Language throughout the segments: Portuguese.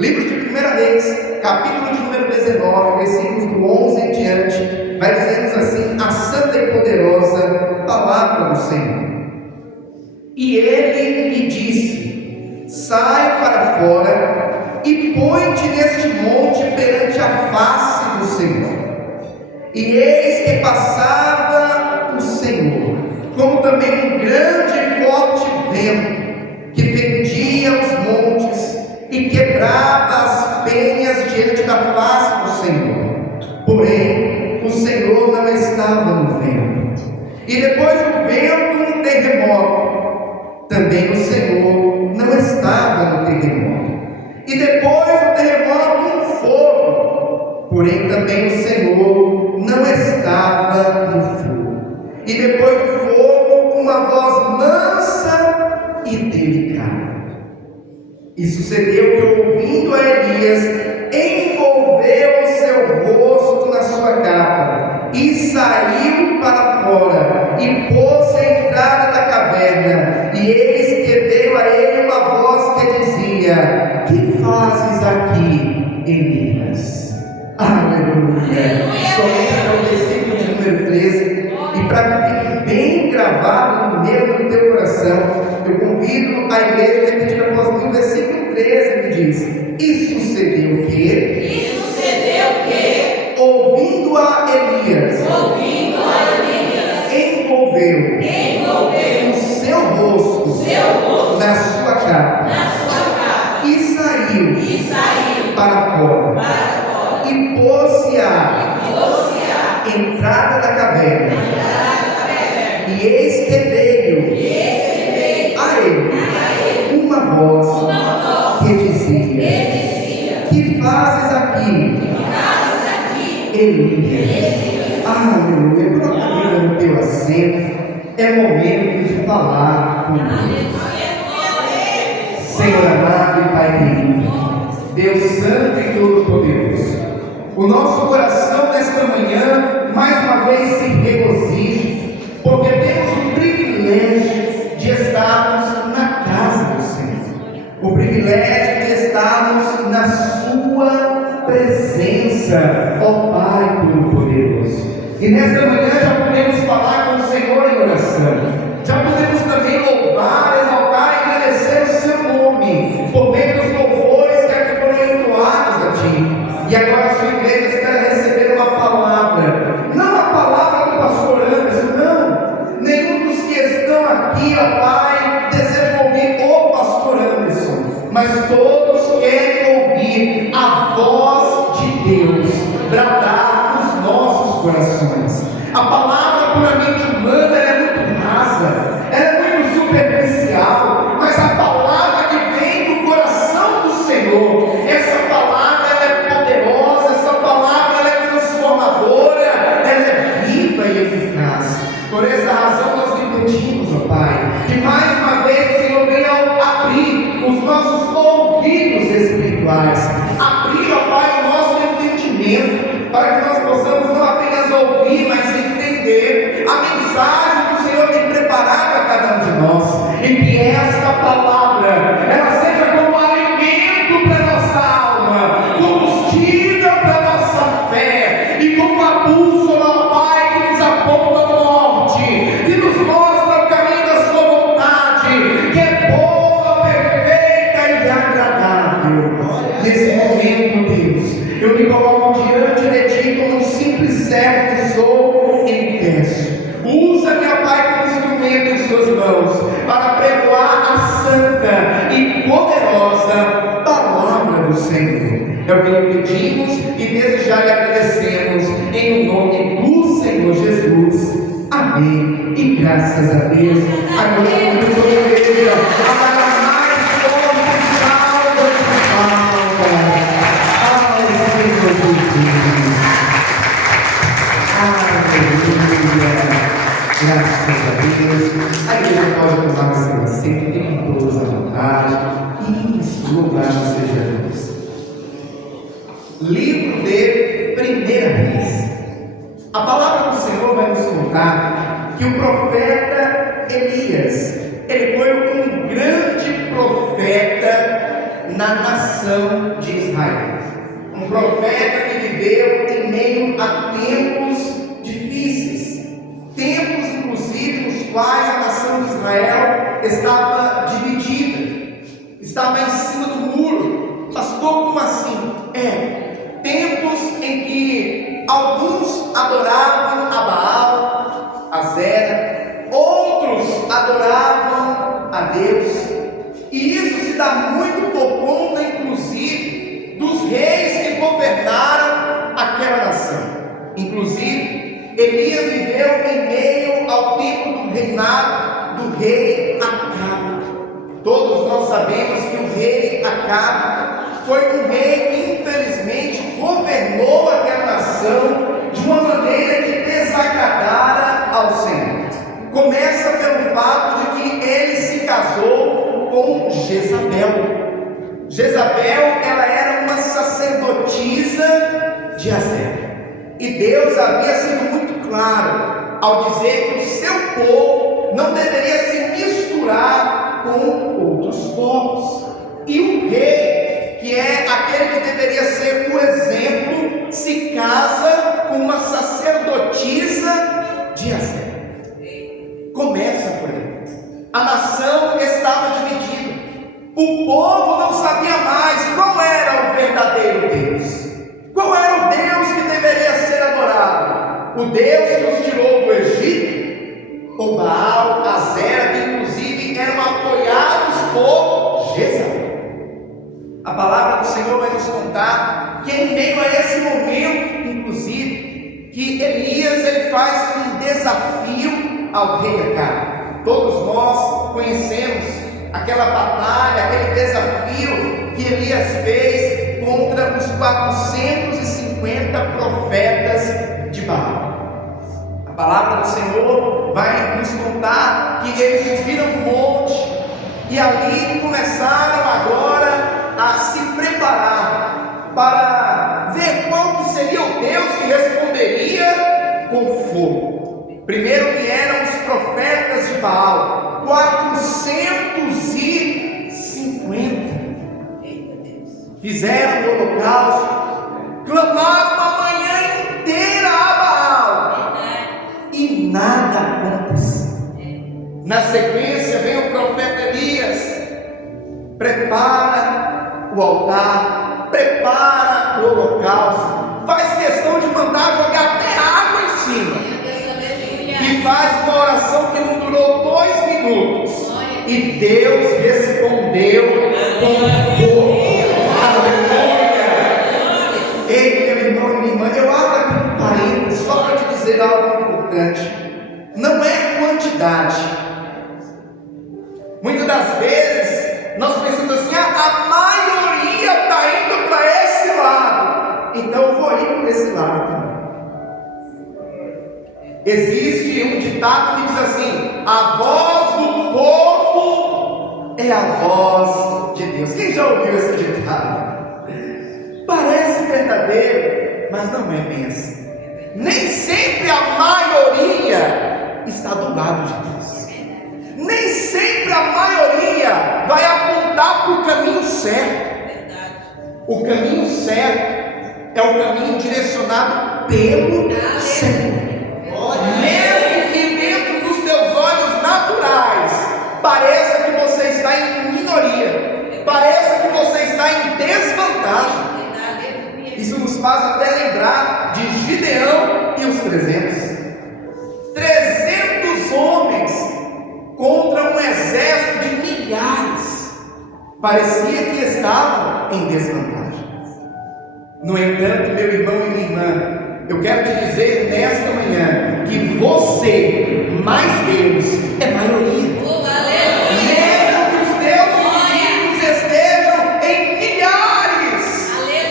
Livro de 1 Reis, capítulo de número 19, versículos do 11 em diante, vai dizer-nos assim a santa e poderosa palavra do Senhor. E ele lhe disse: sai para fora e põe-te neste monte perante a face do Senhor. E eis que passava o Senhor, como também um grande e forte vento, que fendia os montes e quebrava as penhas diante da face do Senhor. Porém, o Senhor não estava no vento. E depois do vento, um terremoto. Também o Senhor não estava no terremoto. E depois do terremoto, um fogo. Porém, também o Senhor não estava no fogo. E depois do fogo, uma voz mansa e delicada. E sucedeu que, ouvindo a Elias, envolveu seu rosto na sua capa e saiu para fora e pôs-se à entrada da caverna. E eis que veio a ele uma voz que dizia: que fazes aqui, Elias? Aleluia! Somente até o versículo de número 13. E para que fique bem gravado no meio do teu coração, eu convido a igreja a repetir após mim o versículo 13, que diz: e sucedeu o quê? E sucedeu que, Ouvindo a Elias, envolveu o seu rosto na sua capa e saiu para fora e pôs-se à entrada da caverna. E eis que veio a ele uma voz que dizia: que fazes aqui, Elias? Aleluia! Coloca a Bíblia no teu assento. É momento de falar com Deus. Senhor amado e Pai querido, Deus santo e todo-poderoso, o nosso coração nesta manhã mais uma vez se regozija, porque temos o privilégio de estarmos na casa do Senhor, o privilégio de estarmos na sua presença, ó Pai todo-poderoso. E nesta manhã já podemos falar com o Senhor em oração, já podemos também louvar, exaltar e agradecer o seu nome, por meio dos louvores que aqui foram entoados a Ti. E agora a sua igreja espera receber uma palavra, não a palavra do pastor Anderson, não, nenhum dos que estão aqui, ó Pai, desejam ouvir o pastor Anderson, mas todos querem ouvir a voz de Deus bradar nos nossos corações. A palavra puramente humana é muito rasa, ela é muito superficial, mas a palavra que vem do coração do Senhor, essa palavra ela é poderosa, essa palavra ela é transformadora, ela é viva e eficaz. Por essa razão nós lhe pedimos, ó Pai, que mais uma vez o Senhor venha abrir os nossos ouvidos espirituais, abrir, ó Pai, o nosso entendimento, para que nós possamos não apenas ouvir, mas entender a mensagem que o Senhor tem preparado a cada um de nós, e que esta palavra ela seja como alimento para nossa alma, combustível para nossa fé, e como uma bússola, ó Pai, que nos aponta a norte, que nos mostra o caminho da sua vontade, que é boa, perfeita e agradável. Nesse momento, Deus, eu me coloco diante de Ti como um simples servo que sou e lhe peço: usa-me, ó Pai, como instrumento em Suas mãos, para pregoar a santa e poderosa palavra do Senhor. É o que lhe pedimos e desde já lhe agradecemos, em nome do Senhor Jesus. Amém. E graças a Deus. Agora vamos toda a igreja a dar mais forte salva de palmas ao Senhor Jesus. Aleluia. Graças a Deus. A igreja pode tomar o seu assento, fiquem todos à vontade. Isso, louvado seja Deus. Livro de 1 Reis. A palavra do Senhor vai nos contar que o profeta Elias, ele foi um grande profeta na nação nação de Israel. Um profeta que viveu em meio a tempos difíceis, tempos inclusive nos quais a nação de Israel estava dividida, estava em cima do muro. Pastor, como assim? Tempos em que alguns adoravam a Baal, a Zera, outros adoravam a Deus, e isso se dá muito por conta, inclusive, dos reis que governaram aquela nação. Inclusive, Elias viveu em meio ao tempo do reinado do rei Acabe. Todos nós sabemos que o rei Acabe foi um rei que infelizmente governou aquela nação de uma maneira que desagradara ao Senhor. Começa pelo fato de que ele se casou com Jezabel. Jezabel, ela era uma sacerdotisa de Azera. E Deus havia sido muito claro ao dizer que o seu povo não deveria se misturar com outros povos. E o rei, que é aquele que deveria ser o exemplo, se casa com uma sacerdotisa de Azera. Começa por aí. A nação estava dividida. O povo não sabia mais qual era o verdadeiro Deus. Qual era o Deus que deveria ser adorado? O Deus que os tirou do Egito? O Baal, Azera, que inclusive eram apoiados por Jezabel. A palavra do Senhor vai nos contar que em meio a esse momento, inclusive, que Elias ele faz um desafio ao rei Acabe. Todos nós conhecemos aquela batalha, aquele desafio que Elias fez contra os 450 profetas de Baal. A palavra do Senhor vai nos contar que eles subiram um monte e ali começaram agora a se preparar para ver qual que seria o Deus que responderia com fogo. Primeiro vieram os profetas de Baal, 450. Fizeram o holocausto, clamaram a manhã inteira a Baal, e nada aconteceu. Na sequência vem o profeta Elias, prepara o altar, prepara o holocausto, faz questão de mandar jogar até água em cima, e faz uma oração que não durou 2 minutos, e Deus respondeu com fogo. Aleluia! Ei, meu irmão e minha irmã, eu abro aqui um parênteses só para te dizer algo importante. Não é quantidade. Muitas das vezes nós pensamos assim: a maioria está indo para esse lado, então eu vou ir por esse lado também. Existe um ditado que diz assim: a voz do povo é a voz de Deus. Quem já ouviu esse ditado? Parece verdadeiro, mas não é bem assim. Nem sempre a maioria está do lado de Deus. Nem sempre a maioria vai apontar para o caminho certo. O caminho certo é o caminho direcionado pelo Senhor. Mesmo que dentro dos teus olhos naturais pareça que você está em minoria, pareça que você está em desvantagem, isso nos faz até lembrar de Gideão e os 300 homens contra um exército de milhares. Parecia que estavam em desvantagem. No entanto, meu irmão e minha irmã, eu quero te dizer nesta manhã que você, mais Deus, é maioria. Mesmo que os teus inimigos estejam em milhares,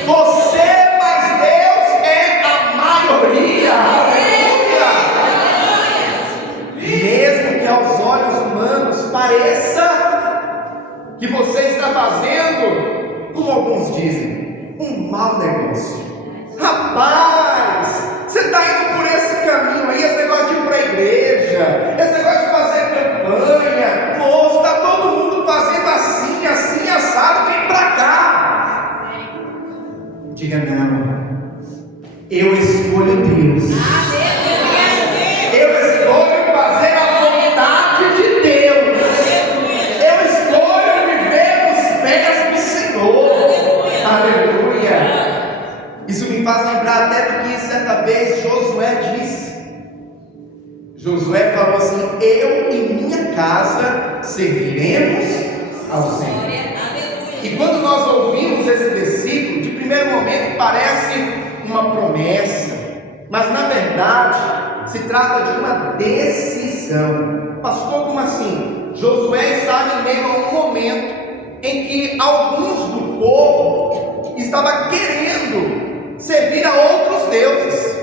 você, mais Deus, é a maioria. Mesmo que aos olhos humanos pareça que você está fazendo, como alguns dizem, um mau negócio. Rapaz, você está indo por esse caminho aí, esse negócio de ir para a igreja, esse negócio de fazer campanha, moço, está todo mundo fazendo assim, assim, assado, vem para cá. Diga não. Eu escolho Deus. Eu escolho fazer a vontade de Deus. Eu escolho viver nos pés do Senhor. Aleluia. Isso me faz lembrar até do que certa vez Josué disse. Josué falou assim: eu e minha casa serviremos ao Senhor. E quando nós ouvimos esse versículo, de primeiro momento parece uma promessa, mas na verdade se trata de uma decisão. Pastor, como assim? Josué estava em meio a um momento em que alguns do povo estavam querendo servir a outros deuses,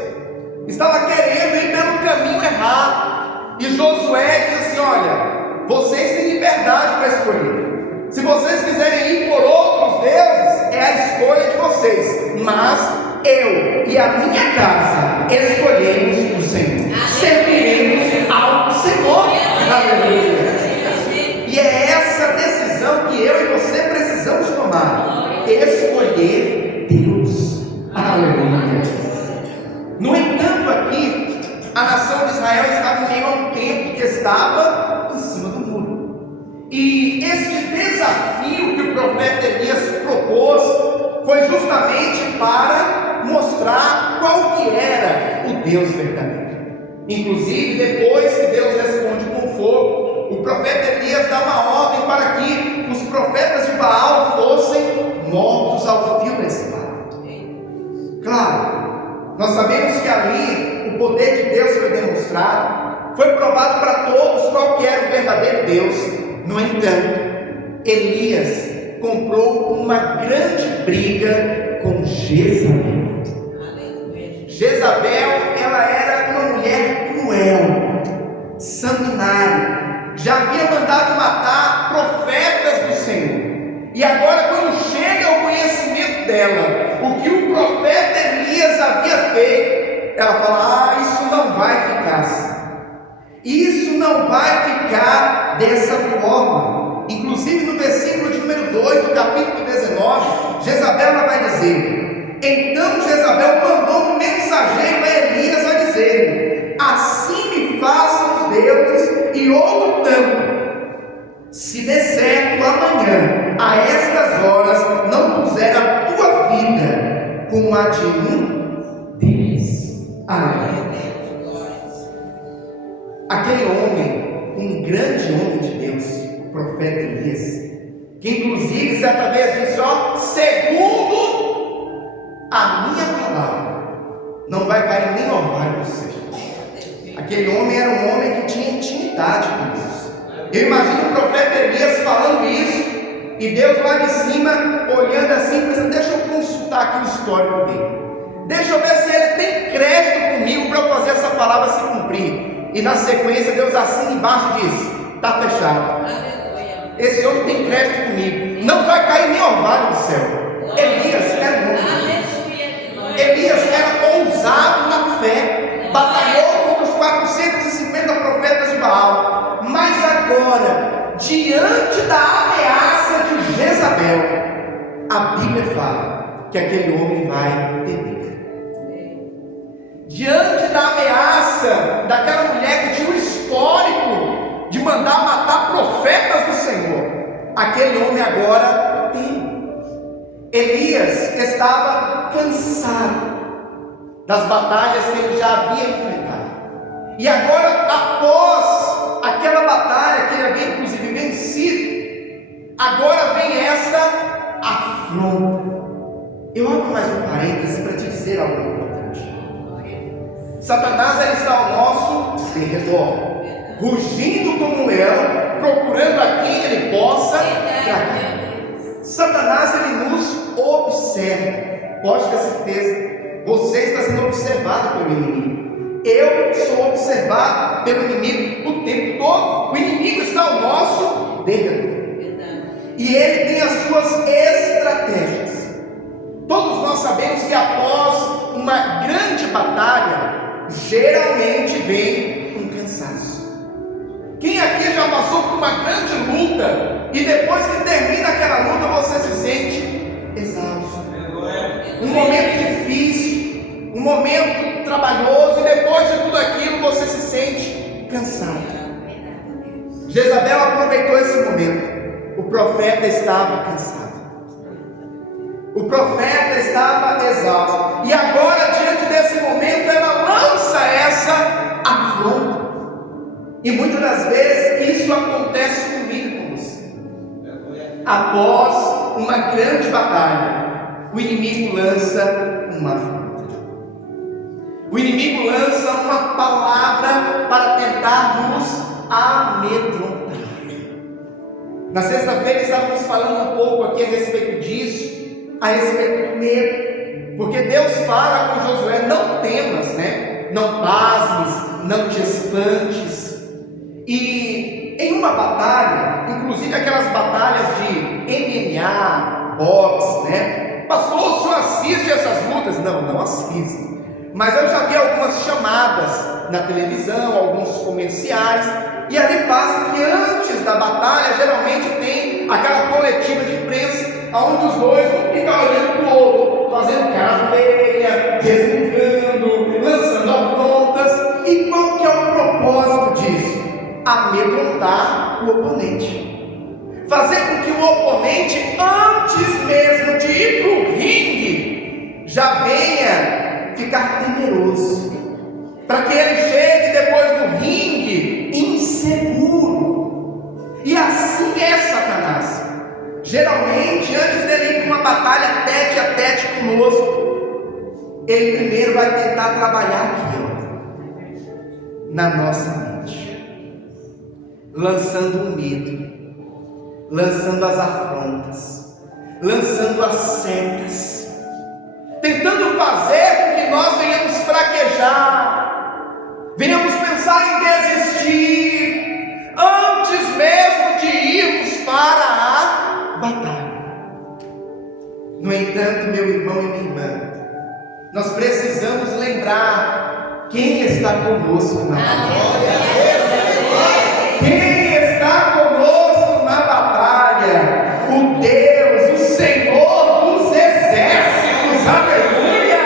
estava querendo ir pelo caminho errado, e Josué diz assim: olha, vocês têm liberdade para escolher. Se vocês quiserem ir por outros deuses, é a escolha de vocês, mas eu e a minha casa escolhemos o Senhor, serviremos ao Senhor. Aleluia. E é essa decisão que eu e você precisamos tomar: escolher Deus. Aleluia. No entanto, aqui a nação de Israel estava em meio a um templo que estava em cima do muro. E este desafio que o profeta Elias propôs foi justamente para mostrar qual que era o Deus verdadeiro. Inclusive, depois que Deus responde com fogo, o profeta Elias dá uma ordem para que os profetas de Baal fossem mortos ao fio da espada. Claro, nós sabemos que ali o poder de Deus foi demonstrado, foi provado para todos qual que era o verdadeiro Deus. No entanto, Elias comprou uma grande briga com Jezabel. Jezabel, ela era uma mulher cruel, sanguinária, já havia mandado matar profetas do Senhor. E agora, quando chega ao conhecimento dela o que o profeta Elias havia feito, ela fala: isso não vai ficar assim. Isso não vai ficar dessa forma. Inclusive no versículo de número 2 do capítulo 19, Jezabel vai dizer: então Jezabel mandou um mensageiro a Elias a dizer: assim me façam os deuses e outro tanto, se der certo amanhã, a estas horas, não puser a tua vida como a de um deles. Amém. Aquele homem, um grande homem de Deus, o profeta Elias, que inclusive certa vez disse: ó, segundo a minha palavra, não vai cair nem orvalho do céu. Aquele homem era um homem que tinha intimidade com Deus. Eu imagino o profeta Elias falando isso, e Deus lá de cima, olhando assim, pensando: deixa eu consultar aqui o histórico dele, deixa eu ver se ele tem crédito comigo para fazer essa palavra se cumprir. E na sequência Deus assina embaixo diz: está fechado. Esse homem tem crédito comigo, não vai cair nem orvalho do céu. Elias era um homem. Elias era ousado na fé, batalhou contra os 450 profetas de Baal. Mas agora, diante da ameaça de Jezabel, a Bíblia fala que aquele homem vai temer. Diante da ameaça daquela mulher que tinha um histórico de mandar matar profetas do Senhor, aquele homem agora tem. Elias estava cansado das batalhas que ele já havia enfrentado, e agora, após aquela batalha que ele havia inclusive vencido, agora vem esta afronta. Eu abro mais um parênteses para te dizer algo importante. Satanás, ele está ao nosso derredor, rugindo como um leão, procurando a quem ele possa tragar. Satanás, ele nos observa. Pode ter certeza, você está sendo observado pelo inimigo. Eu sou observado pelo inimigo o tempo todo. O inimigo está ao nosso derredor, e ele tem as suas estratégias. Todos nós sabemos que após uma grande batalha, geralmente vem um cansaço. Quem aqui já passou por uma grande luta e depois que termina aquela luta você se sente exausto? um momento difícil, um momento trabalhoso, e depois de tudo aquilo você se sente cansado. Jezabel aproveitou esse momento. O profeta estava cansado, o profeta estava exausto, e agora, diante desse momento, ela lança essa afronta. E muitas das vezes isso acontece comigo e com você. Após uma grande batalha, o inimigo lança uma afronta. O inimigo lança uma palavra para tentar nos amedrontar. Na sexta-feira estávamos falando um pouco aqui a respeito disso, a respeito do medo, porque Deus fala com Josué: não temas, né? Não pasmes, não te espantes. E em uma batalha, inclusive aquelas batalhas de MMA, boxe, né? Pastor, o senhor assiste essas lutas? Não assisto, mas eu já vi algumas chamadas na televisão, alguns comerciais, e ali passa que antes da batalha geralmente tem aquela coletiva de imprensa, onde os dois vão ficar olhando para o outro, fazendo cara feia, resmungando, lançando afrontas. E qual que é o propósito disso? Amedrontar o oponente, fazer com que o oponente, antes mesmo de ir para o ringue, já venha ficar temeroso, para que ele chegue depois do ringue inseguro. E assim é Satanás. Geralmente, antes dele ir para uma batalha tete a tete conosco, ele primeiro vai tentar trabalhar aqui, ó, na nossa mente, lançando o medo, lançando as afrontas, lançando as setas, tentando fazer com que nós venhamos fraquejar, venhamos pensar em desistir, antes mesmo de irmos para a batalha. No entanto, meu irmão e minha irmã, nós precisamos lembrar quem está conosco na batalha. Quem está conosco na batalha? O Deus, o Senhor dos exércitos, aleluia,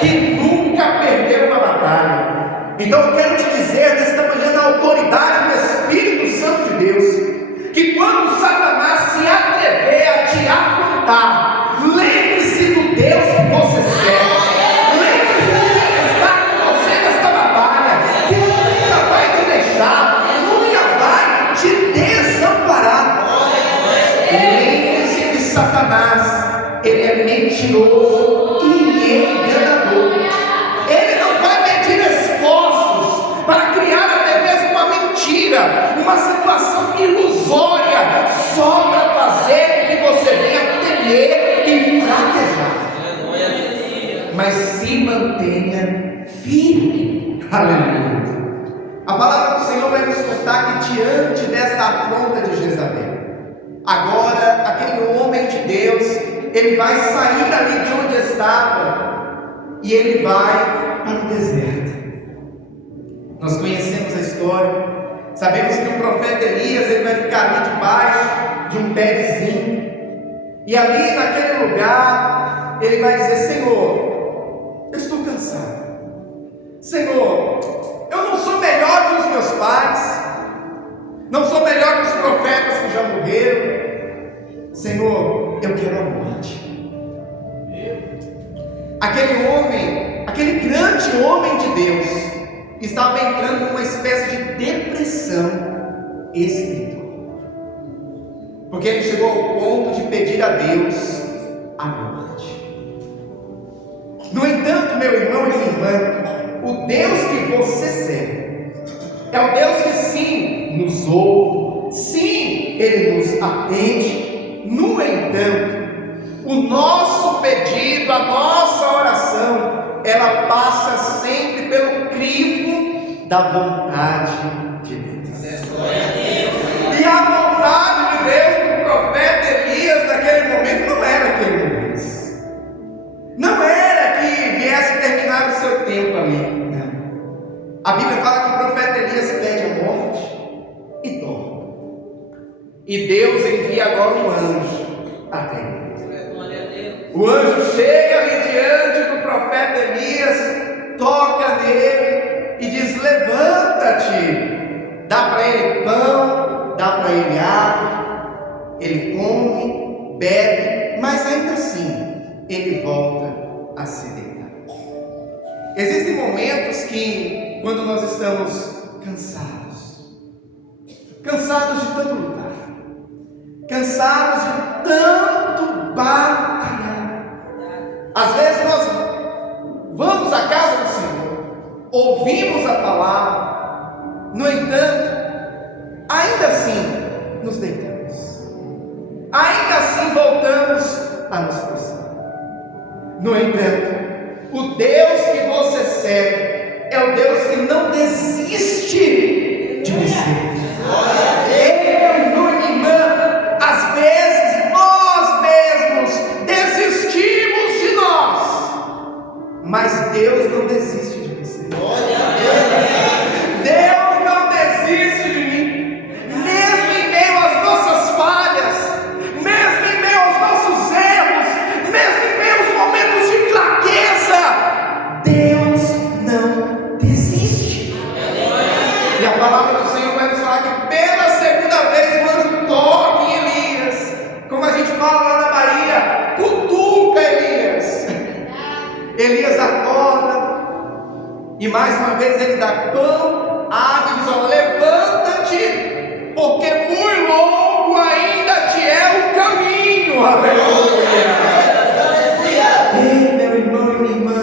que nunca perdeu uma batalha. Então eu quero te dizer nesta manhã, na autoridade do Espírito Santo de Deus, que quando Satanás se atrever a te afrontar, lembre-se do Deus que você serve. Lembre-se de quem está com você nesta batalha, que nunca vai te deixar, nunca vai te desamparar. Lembre-se que Satanás, ele é mentiroso e enganador. Ele não vai medir esforços para criar até mesmo uma mentira, uma situação ilusória, só para fazer com que você venha temer e fraquejar. Mas se mantenha firme. Aleluia. A palavra do Senhor vai nos contar que diante desta afronta de Jezabel, agora aquele homem de Deus, ele vai sair ali de onde estava e ele vai para o deserto. Nós conhecemos a história, sabemos que o profeta Elias, ele vai ficar ali debaixo de um pé de zinco, e ali naquele lugar ele vai dizer: Senhor, eu estou cansado. Senhor, eu não sou melhor que os meus pais, não sou melhor que os profetas que já morreram. Senhor, eu quero a morte. Aquele homem, aquele grande homem de Deus, estava entrando numa espécie de depressão espiritual, porque ele chegou ao ponto de pedir a Deus a morte. No entanto, meu irmão e minha irmã, o Deus que você serve é o Deus que sim nos ouve, sim, ele nos atende. No entanto, o nosso pedido, a nossa oração, ela passa sempre pelo crivo da vontade de Deus. E a vontade de Deus para o profeta Elias naquele momento não era que ele morresse, não era que viesse terminar o seu tempo ali. Não. A Bíblia fala que o profeta Elias pede a morte e dorme, e Deus envia agora um anjo até ele. O anjo chega ali diante do profeta Elias, toca nele e diz: levanta-te. Dá para ele pão, dá para ele água, ele come, bebe, mas ainda assim ele volta a se deitar. Existem momentos que, quando nós estamos cansados de tanto lutar, cansados de tanto batalhar, às vezes nós vamos à casa do Senhor, ouvimos a palavra, no entanto, ainda assim nos deitamos, ainda assim voltamos a nos prostrar. No entanto, o Deus que você serve é o Deus que não desiste de você. Meu irmão, às vezes nós mesmos desistimos de nós, mas Deus não desiste de você. Deus não desiste de mim, mesmo em meio às nossas falhas, mesmo em meio aos nossos erros, mesmo em meio aos momentos de fraqueza, Deus não desiste. E a palavra do Senhor vai nos falar que pela segunda vez o anjo toca em Elias, como a gente fala lá na Bahia, cutuca Elias. Elias acorda e mais uma vez ele dá pão, água e diz: ó, levanta-te, porque muito longo ainda te é o caminho. Aleluia. Ei, meu irmão e minha irmã,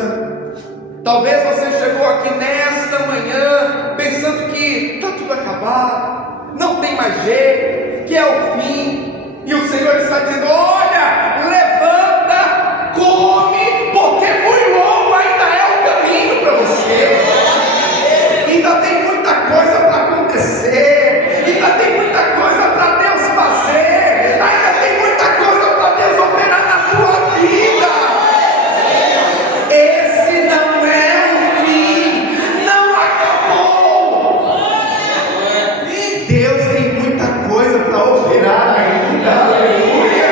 talvez você chegou aqui nesta manhã pensando que está tudo acabado, não tem mais jeito, que é o fim, e o Senhor está dizendo: olha, levanta, come, porque muito longo ainda é o caminho para você. Ainda tem muita coisa para acontecer, ainda tem muita coisa para Deus fazer, ainda tem muita coisa para Deus operar na tua vida. Esse não é o fim, não acabou. Deus tem muita coisa para operar ainda. Aleluia.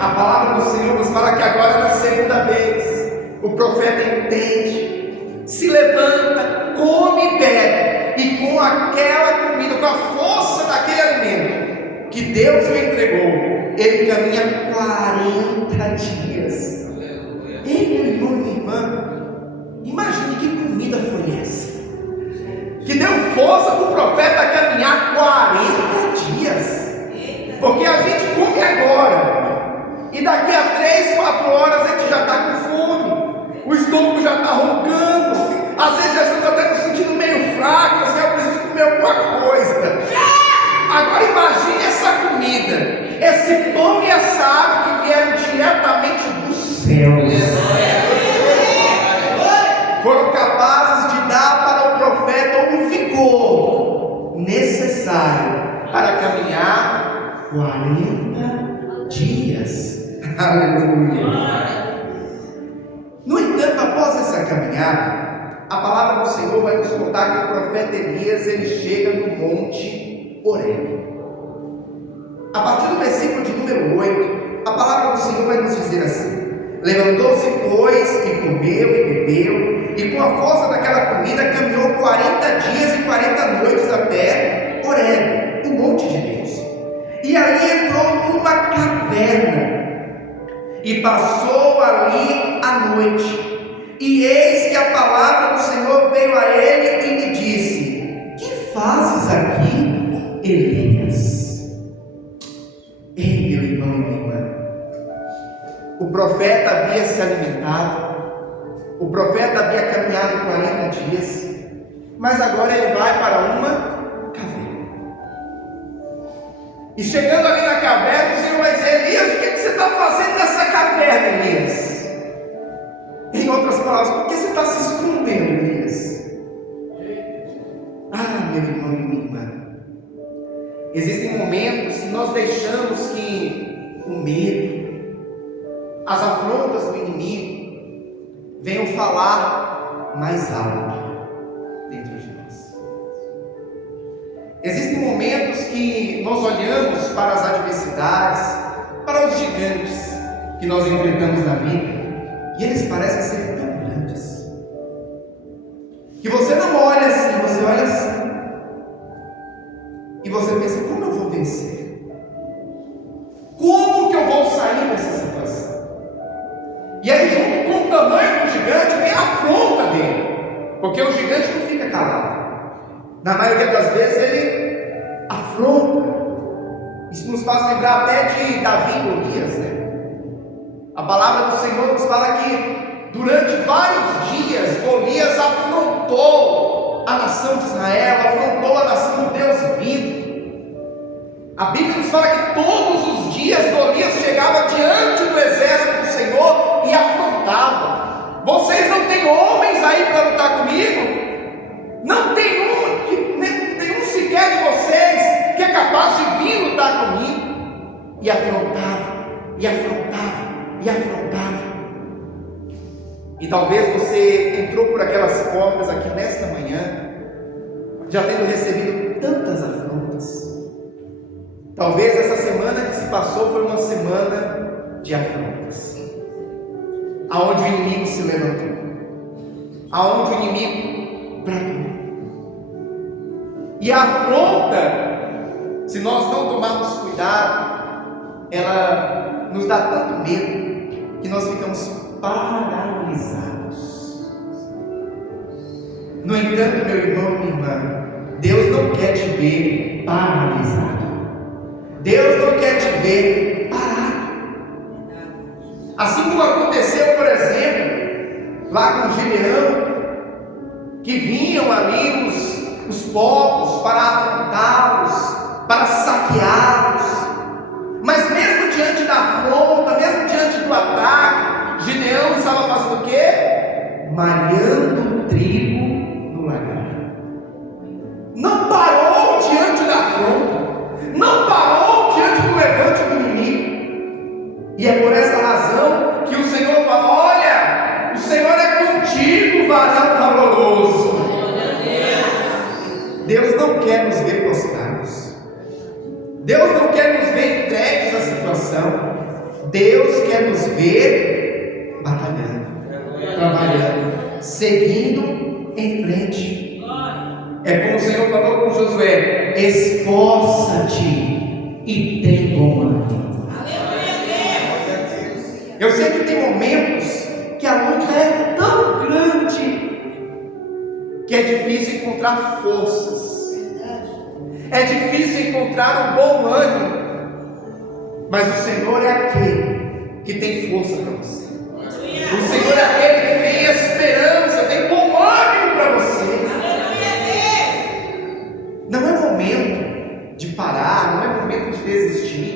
A palavra do Senhor nos fala que agora, na segunda vez, o profeta entende, se levanta, come e bebe, e com aquela comida, com a força daquele alimento que Deus lhe entregou, ele caminha 40 dias. Ei, meu irmão e minha irmã, imagine que comida foi essa, que deu força para o profeta caminhar 40 dias, porque a gente come agora, e daqui a 3, 4 horas a gente já está com fome, o estômago já está roncando, às vezes já estamos até nos sentindo meio fracos, assim, eu preciso comer alguma coisa. Agora imagine essa comida, esse pão e essa água que vieram diretamente do céu, foram capazes de dar para o profeta o vigor necessário para caminhar 40 dias. Aleluia. No entanto, após essa caminhada, a palavra do Senhor vai nos contar que o profeta Elias, ele chega no monte Horebe. A partir do versículo de número 8, a palavra do Senhor vai nos dizer assim: levantou-se, pois, e comeu e bebeu, e com a força daquela comida caminhou 40 dias e 40 noites até Horebe, o monte de Deus. E ali entrou numa caverna, e passou ali a noite. E eis que a palavra do Senhor veio a ele e lhe disse: que fazes aqui, Elias? Ei, meu irmão e minha irmã, o profeta havia se alimentado, o profeta havia caminhado 40 dias, mas agora ele vai para uma caverna. E chegando ali na caverna, o Senhor vai dizer: Elias, o que você está fazendo nessa caverna, Elias? Em outras palavras, por que você está se escondendo, Elias? Ah, meu irmão e minha irmã, existem momentos que nós deixamos que o medo, as afrontas do inimigo venham falar mais alto dentro de nós. Existem momentos que nós olhamos para as adversidades, para os gigantes que nós enfrentamos na vida, e eles parecem ser tão grandes, que você não olha assim, você olha assim, e você pensa: como eu vou vencer? Como que eu vou sair dessa situação? E aí, junto com o tamanho do gigante, vem a afronta dele, porque o gigante não fica calado. Na maioria das vezes ele afronta. Isso nos faz lembrar até de Davi e Golias, né? A palavra do Senhor nos fala que durante vários dias Golias afrontou a nação de Israel, afrontou a nação do Deus vivo. A Bíblia nos fala que todos os dias Golias chegava diante do exército do Senhor e afrontava. Vocês não têm homens aí para lutar comigo? Não tem um sequer de vocês que é capaz de vir lutar comigo? E afrontava, e afrontava, e afrontava. E talvez você entrou por aquelas portas aqui nesta manhã, já tendo recebido tantas afrontas. Talvez essa semana que se passou foi uma semana de afrontas, aonde o inimigo se levantou, aonde o inimigo bradou. E a afronta, se nós não tomarmos cuidado, ela nos dá tanto medo que nós ficamos paralisados. No entanto, meu irmão e minha irmã, Deus não quer te ver paralisado. Deus não quer te ver parado. Assim como aconteceu, por exemplo, lá com Gideão, que vinham ali os povos para afrontá-los, para saqueá-los. Mas mesmo diante da afronta, mesmo diante do ataque, Gideão estava fazendo o quê? Malhando trigo no lagar. Não parou diante da afronta, não parou diante do levante do inimigo. E é por essa razão que o Senhor fala: olha, o Senhor é contigo, varão valoroso. Deus não quer nos ver prostrados. Deus não quer nos ver entregues à situação. Deus quer nos ver batalhando, trabalhando, seguindo em frente. É como o Senhor falou com Josué: esforça-te e tem bom ânimo. Eu sei que tem momentos que a luta é tão grande que é difícil encontrar forças, é difícil encontrar um bom ânimo, mas o Senhor é aquele que tem força para você. O Senhor é aquele que tem esperança, tem bom ânimo para você. Não é momento de parar, não é momento de desistir.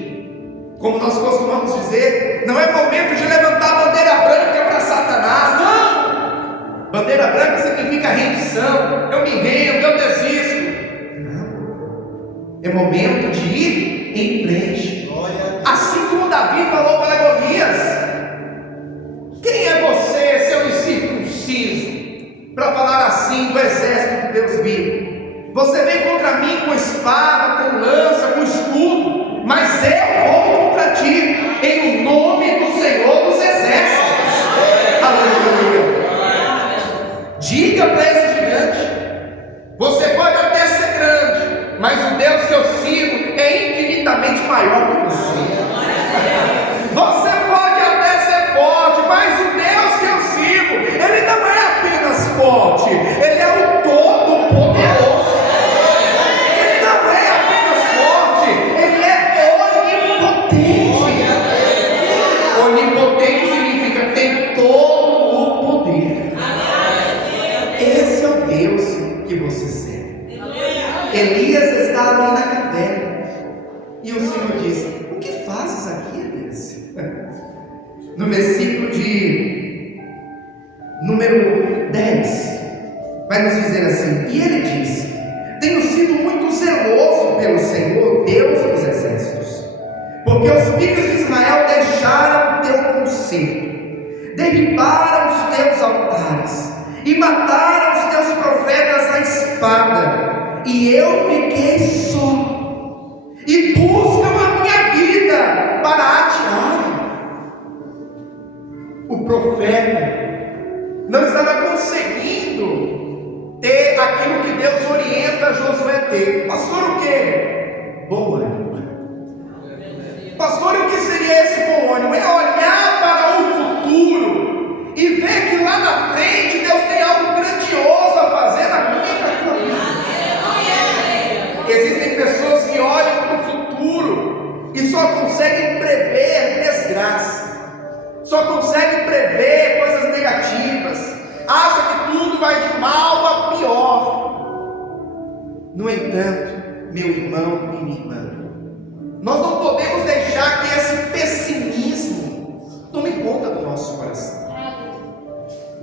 Como nós costumamos dizer, não é momento de levantar a bandeira branca para Satanás. Não! Bandeira branca significa rendição. Eu me rendo, eu desisto. Não. É momento de ir em frente. Assim como Davi falou para Golias: quem é você, seu incircunciso, para falar assim do exército de Deus vivo? Você vem contra mim com espada, com lança, com escudo, mas eu vou contra ti em nome do Senhor dos exércitos. Aleluia. Diga para esse gigante: você pode até ser grande, mas o Deus que eu sirvo é infinitamente maior que você. Você pode até ser forte, mas o Deus que eu sirvo, Ele não é apenas forte, Ele é o Todo-Poderoso. Ele não é apenas forte, Ele é onipotente. Onipotente significa tem todo o poder. Esse é o Deus que você serve. Elias está ali na caverna, e o Senhor diz: o que fazes aqui, Elias? No versículo de número 10, vai nos dizer assim: e ele disse: tenho sido muito zeloso pelo Senhor, Deus dos exércitos, porque os filhos de Israel deixaram o teu conselho, derribaram os teus altares e mataram os teus profetas à espada, e eu fiquei só, e buscam a minha vida para atirarem. o profeta não estava conseguindo ter aquilo que Deus orienta Josué a ter. Pastor, o quê? Bom ânimo. Pastor, e o que seria esse bom ânimo? É olhar para o futuro e ver que lá na frente Deus tem algo grandioso a fazer na minha e na tua vida. Existem pessoas que olham para o futuro e só conseguem prever desgraça, só conseguem prever coisas negativas, acha que tudo vai de mal a pior. No entanto, meu irmão e minha irmã, nós não podemos deixar que esse pessimismo tome conta do nosso coração.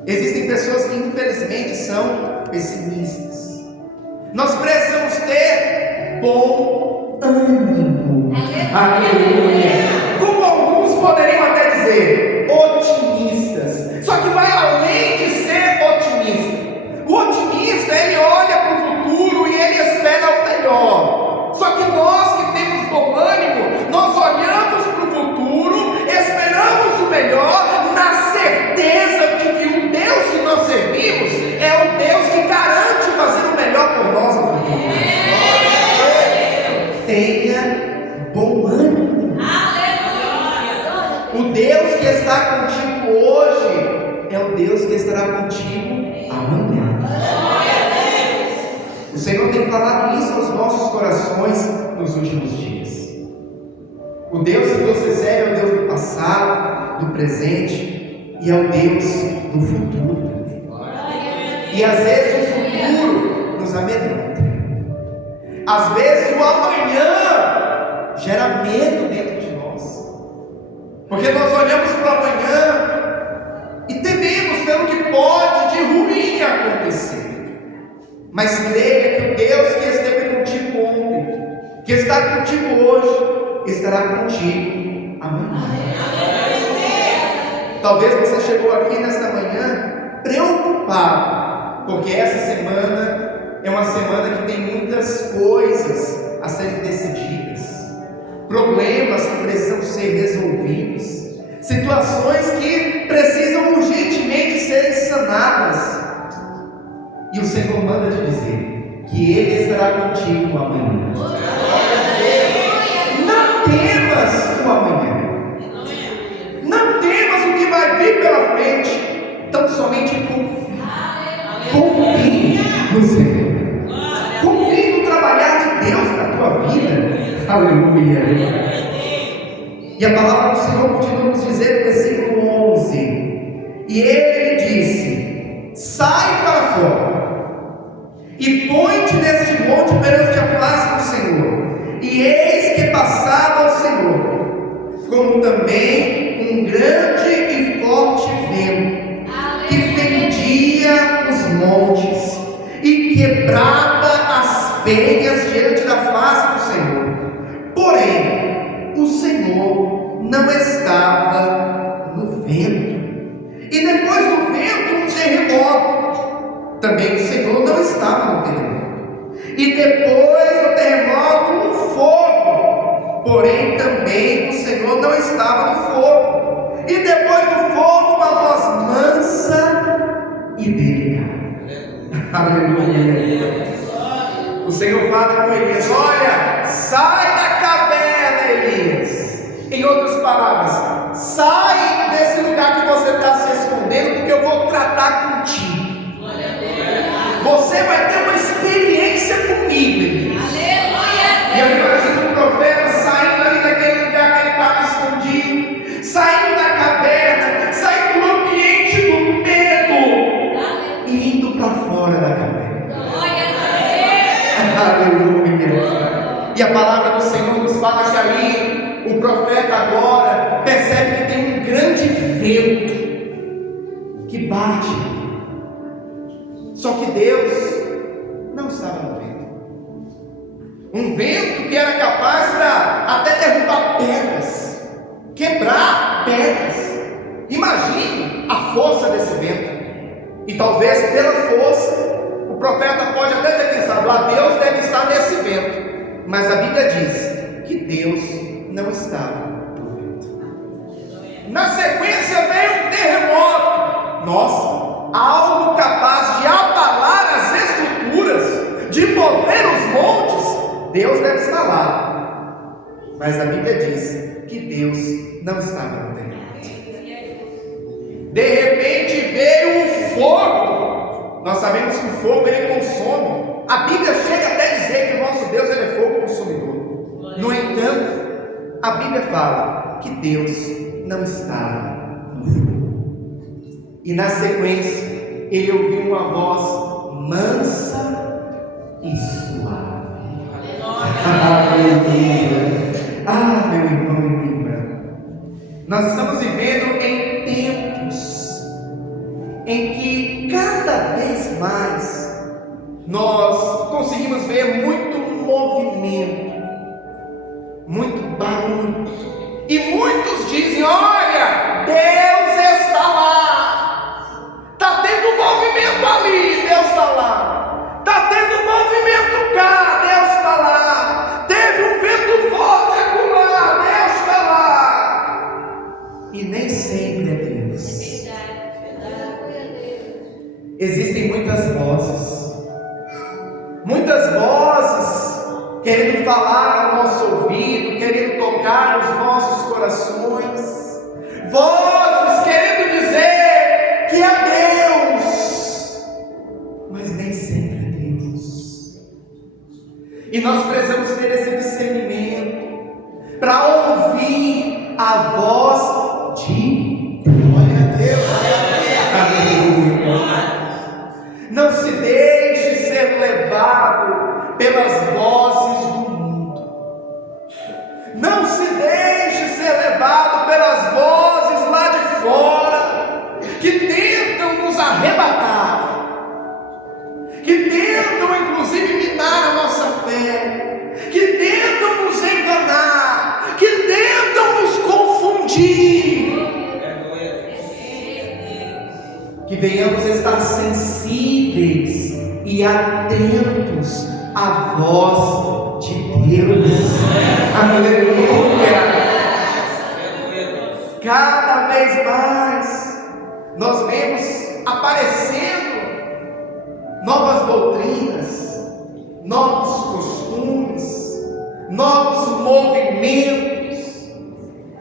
Existem pessoas que infelizmente são pessimistas. Nós precisamos ter bom ânimo. Aleluia. Como alguns poderiam até dizer, otimistas. Só que vai além de ser otimista. O otimista, ele olha para o futuro e ele espera o melhor. Só que nós que temos bom ânimo, nós olhamos para o futuro, esperamos o melhor, na certeza de que o Deus que nós servimos é o Deus que garante fazer o melhor por nós no futuro. Tenha bom ânimo. O Deus que está contigo hoje é o Deus que estará contigo amanhã. O Senhor tem falado isso aos nossos corações nos últimos dias. O Deus que você serve é o Deus do passado, do presente e é o Deus do futuro. E às vezes o futuro nos amedronta. Às vezes o amanhã gera medo dentro de nós. Porque nós olhamos para o amanhã e tememos pelo que pode de ruim acontecer. Mas creia que o Deus que esteve contigo ontem, que está contigo hoje, estará contigo amanhã. Talvez você chegou aqui nesta manhã preocupado, porque essa semana é uma semana que tem muitas coisas a serem decididas, problemas que precisam ser resolvidos, situações que precisam urgentemente serem sanadas. E o Senhor manda te dizer que Ele estará contigo amanhã. Não temas o amanhã. Não temas o que vai vir pela frente. Tão somente confie. Confie no Senhor. Confie no trabalhar de Deus na tua vida. Aleluia. E a palavra do Senhor continua nos dizer no versículo 11. E Ele disse: sai para fora e põe-te neste monte perante a face do Senhor. E eis que passava o Senhor, como também um grande e forte vento, que fendia os montes e quebrava as penhas diante da face do Senhor. Porém, o Senhor não estava no vento. E depois do vento, um terremoto. Também o Senhor não estava no terremoto. E depois do terremoto, um fogo. Porém, também o Senhor não estava no fogo. E depois do fogo, uma voz mansa e delicada. Aleluia. O Senhor fala com Elias: olha, sai da caverna, Elias. Em outras palavras, sai desse lugar que você está se escondendo, porque eu vou tratar contigo. Você vai ter uma experiência comigo, Elias. E eu imagino o profeta saindo ali daquele lugar que ele estava escondido, saindo da caverna, saindo do ambiente do medo e indo para fora da caverna. Aleluia. E a palavra do Senhor nos fala que ali o profeta agora percebe que tem um grande vento que bate. Só que Deus não estava no vento. Um vento que era capaz para até derrubar pedras, quebrar pedras. Imagine a força desse vento. E talvez pela força, o profeta pode até ter pensado: Deus deve estar nesse vento. Mas a Bíblia diz que Deus não estava no vento. Na sequência veio um terremoto. lá, mas a Bíblia diz que Deus não estava no telhado. De repente veio o fogo. Nós sabemos que o fogo ele consome. A Bíblia chega até a dizer que o nosso Deus ele é fogo consumidor. No entanto, a Bíblia fala que Deus não estava no fogo. E na sequência, ele ouviu uma voz mansa e suave. Aleluia. Ah, meu irmão e minha irmã, nós estamos vivendo em tempos em que cada vez mais nós conseguimos ver muito movimento, muito barulho, e muitos dizem: olha, Deus está lá, está tendo um movimento ali, Deus está lá, está tendo um movimento cá, Deus está lá, teve um vento forte acolá, Deus está lá. E nem sempre é Deus. Existem muitas vozes querendo falar ao nosso ouvido, querendo tocar os nossos corações, vozes querendo dizer que é Deus, mas nem sempre é Deus. E nós precisamos ter esse discernimento para ouvir a voz de glória a Deus. Não se deixe ser levado pelas vozes do mundo. Não se deixe ser levado pelas vozes lá de fora, que tentam nos arrebatar, que tentam inclusive minar a nossa fé, que tentam nos enganar, que tentam nos confundir. Que venhamos estar sensíveis e atentos à voz de Deus. Aleluia! Cada vez mais nós vemos aparecendo novas doutrinas, novos costumes, novos movimentos,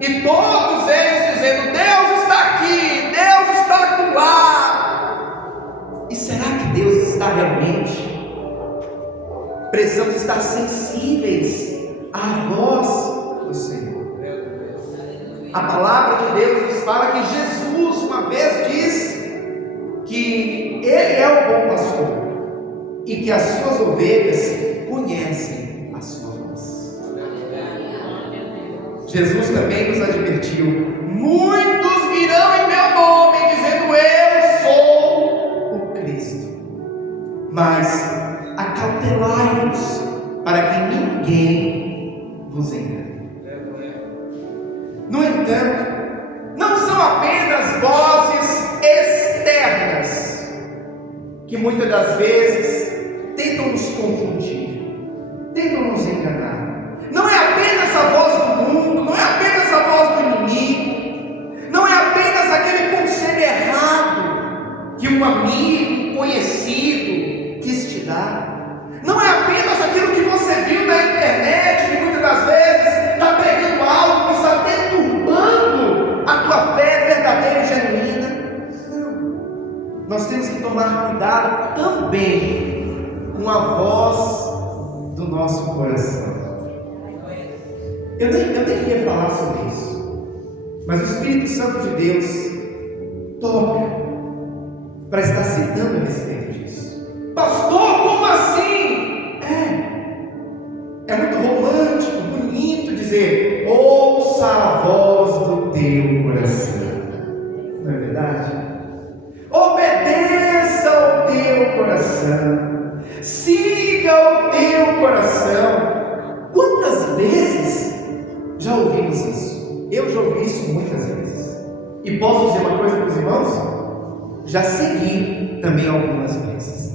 e todos eles dizendo: Deus está aqui, Deus está lá. E será que Deus está realmente? Precisamos estar sensíveis à voz do Senhor. A palavra de Deus nos fala que Jesus uma vez disse que Ele é o bom pastor e que as suas ovelhas conhecem a sua voz. Jesus também nos advertiu: muitos virão em meu nome dizendo: eu sou o Cristo. Mas acautelai-vos para que ninguém vos engane. No entanto, não são apenas vozes externas que muitas das vezes tentam nos confundir, tentam nos enganar. Não é apenas a voz do mundo, não é apenas a voz do inimigo, não é apenas aquele conselho errado que um amigo, um conhecido quis te dar. Não é apenas aquilo que você viu na internet, que muitas das vezes está pregando algo que está perturbando a tua fé verdadeira e genuína. Não. Nós temos que tomar cuidado também com a voz do nosso coração. Eu nem ia falar sobre isso, mas o Espírito Santo de Deus toca para estar citando a respeito disso. Pastor, como assim? É muito romântico, bonito dizer: ouça a voz do teu coração. Não é verdade? Obedeça ao teu coração, siga o teu coração. Quantas vezes já ouvimos isso? Eu já ouvi isso muitas vezes. E posso dizer uma coisa para os irmãos? Já segui também algumas vezes.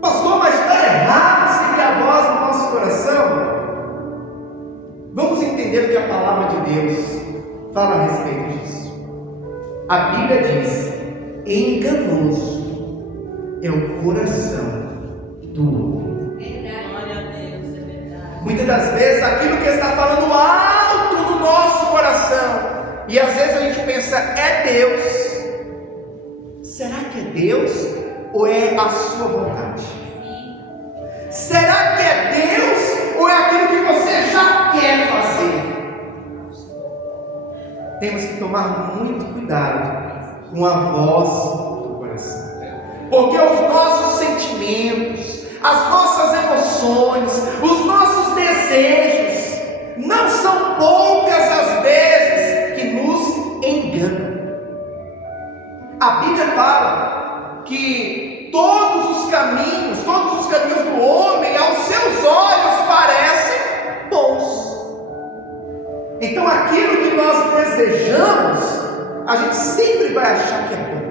Pastor, mas está errado seguir a voz do nosso coração? Vamos entender o que a palavra de Deus fala a respeito disso. A Bíblia diz: enganoso é o coração do homem. Muitas das vezes aquilo que está falando alto no nosso coração, e às vezes a gente pensa, é Deus. Será que é Deus ou é a sua vontade? Será que é Deus ou é aquilo que você já quer fazer? Temos que tomar muito cuidado com a voz do coração, porque os nossos sentimentos, as nossas emoções, os nossos desejos, não são poucas as vezes que nos enganam. A Bíblia fala que todos os caminhos do homem, aos seus olhos, parecem bons. Então aquilo que nós desejamos, a gente sempre vai achar que é bom.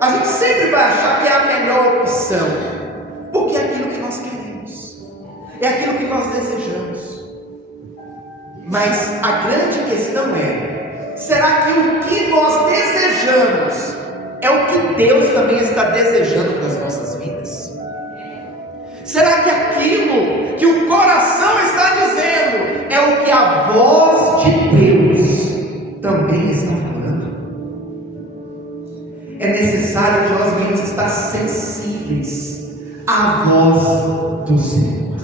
A gente sempre vai achar que é a melhor opção, porque é aquilo que nós queremos, é aquilo que nós desejamos. Mas a grande questão é: será que o que nós desejamos é o que Deus também está desejando para as nossas vidas? Será que aquilo que o coração está dizendo é o que a voz de Deus também está falando? É necessário que nós venhamos estar sensíveis à voz do Senhor.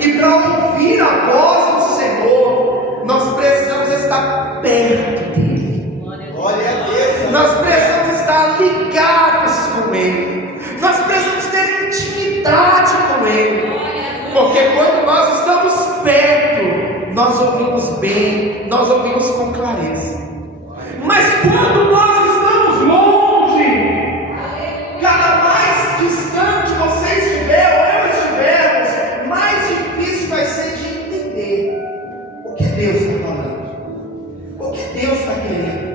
E para ouvir a voz do Senhor, nós precisamos estar perto dele. Glória a Deus. Nós precisamos estar ligados com ele. Nós precisamos ter intimidade com ele. Porque quando nós estamos perto, nós ouvimos bem, nós ouvimos com clareza. Mas quando nós estamos longe, cada mais distante você estiver ou eu estivermos, mais difícil vai ser de entender o que Deus está falando, o que Deus está querendo,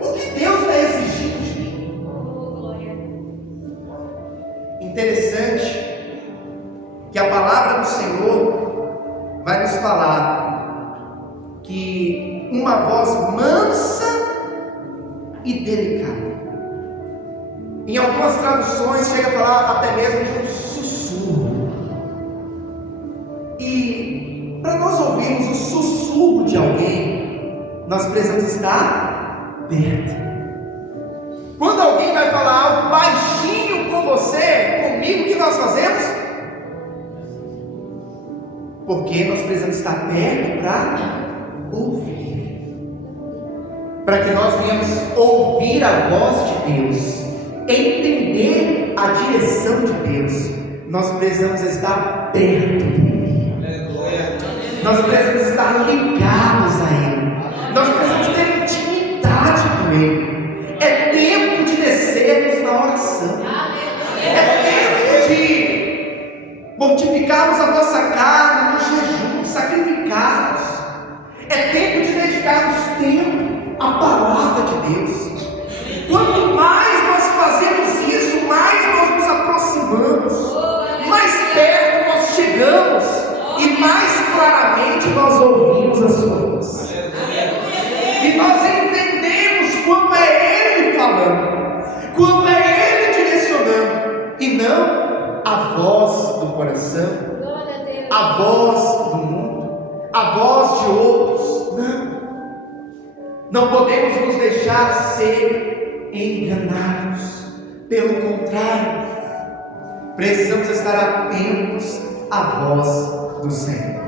o que Deus está exigindo de mim. Interessante que a palavra do Senhor vai nos falar que uma voz mansa e delicada. Em algumas traduções chega a falar até mesmo de um sussurro. E para nós ouvirmos o sussurro de alguém, nós precisamos estar perto. Quando alguém vai falar algo baixinho com você, comigo, o que nós fazemos? Porque nós precisamos estar perto para ouvir, para que nós venhamos ouvir a voz de Deus, entender a direção de Deus. Nós precisamos estar perto dele, nós precisamos estar ligados a ele, nós precisamos ter intimidade com ele. É tempo de descermos na oração, é tempo de mortificarmos a nossa carne no jejum, sacrificarmos. É tempo de dedicarmos tempo à palavra de Deus. Quanto mais nós fazemos isso, mais nós nos aproximamos, mais perto nós chegamos e mais claramente nós ouvimos a sua voz. E nós entendemos quando é Ele falando, quando é Ele direcionando, e não a voz do coração, a voz do mundo, a voz de outros. Não podemos nos deixar ser enganados. Pelo contrário, precisamos estar atentos à voz do Senhor.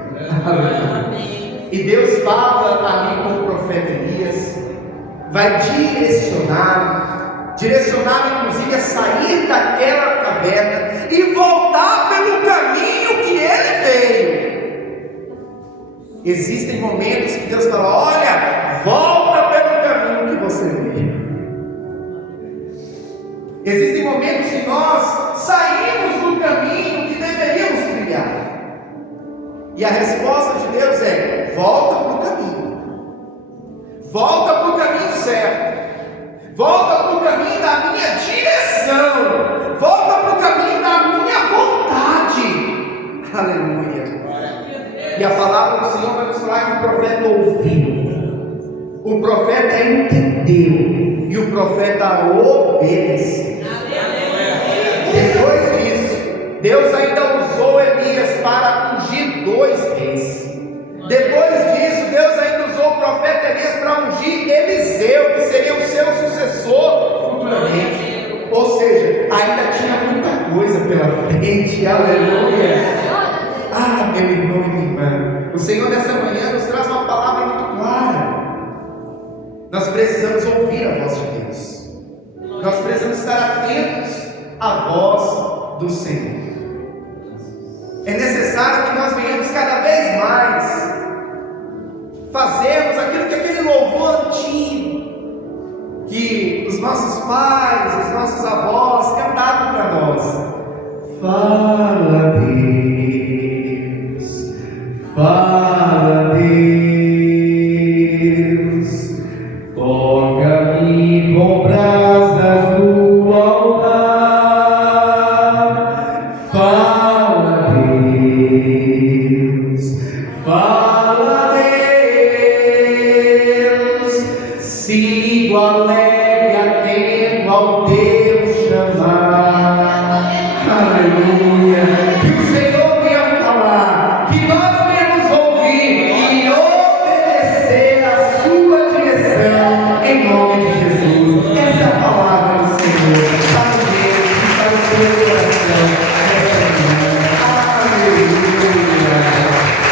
E Deus fala ali com o profeta Elias, vai direcionar inclusive a sair daquela caverna e voltar pelo caminho que ele veio. Existem momentos que Deus fala: olha, volta pelo caminho que você veio. Existem momentos que nós saímos do caminho que deveríamos trilhar, e a resposta de Deus é: volta para o caminho, volta para o caminho certo, volta para o caminho da minha direção, volta para o caminho da minha vontade. Aleluia. E a palavra do Senhor vai nos falar que o profeta ouviu, o profeta entendeu e o profeta obedeceu. Depois disso, Deus ainda usou Elias para Depois disso, Deus ainda usou o profeta Elias para ungir Eliseu, que seria o seu sucessor futuramente. Ou seja, ainda tinha muita coisa pela frente. Aleluia! Ah, meu irmão e minha irmã, o Senhor nessa manhã nos traz uma palavra muito clara. Nós precisamos ouvir a voz de Deus. Nós precisamos estar atentos à voz do Senhor. É necessário que nós venhamos cada vez mais fazermos aquilo que aquele louvor antigo, que os nossos pais, os nossos avós cantavam para nós. Fala, Deus, fala, Deus, toca-me com brasas do altar. Fala, Deus, fala, Deus, sigo alegre, atento ao teu chamar. Aleluia, que o Senhor venha falar, que nós venhamos ouvir e obedecer a sua direção em nome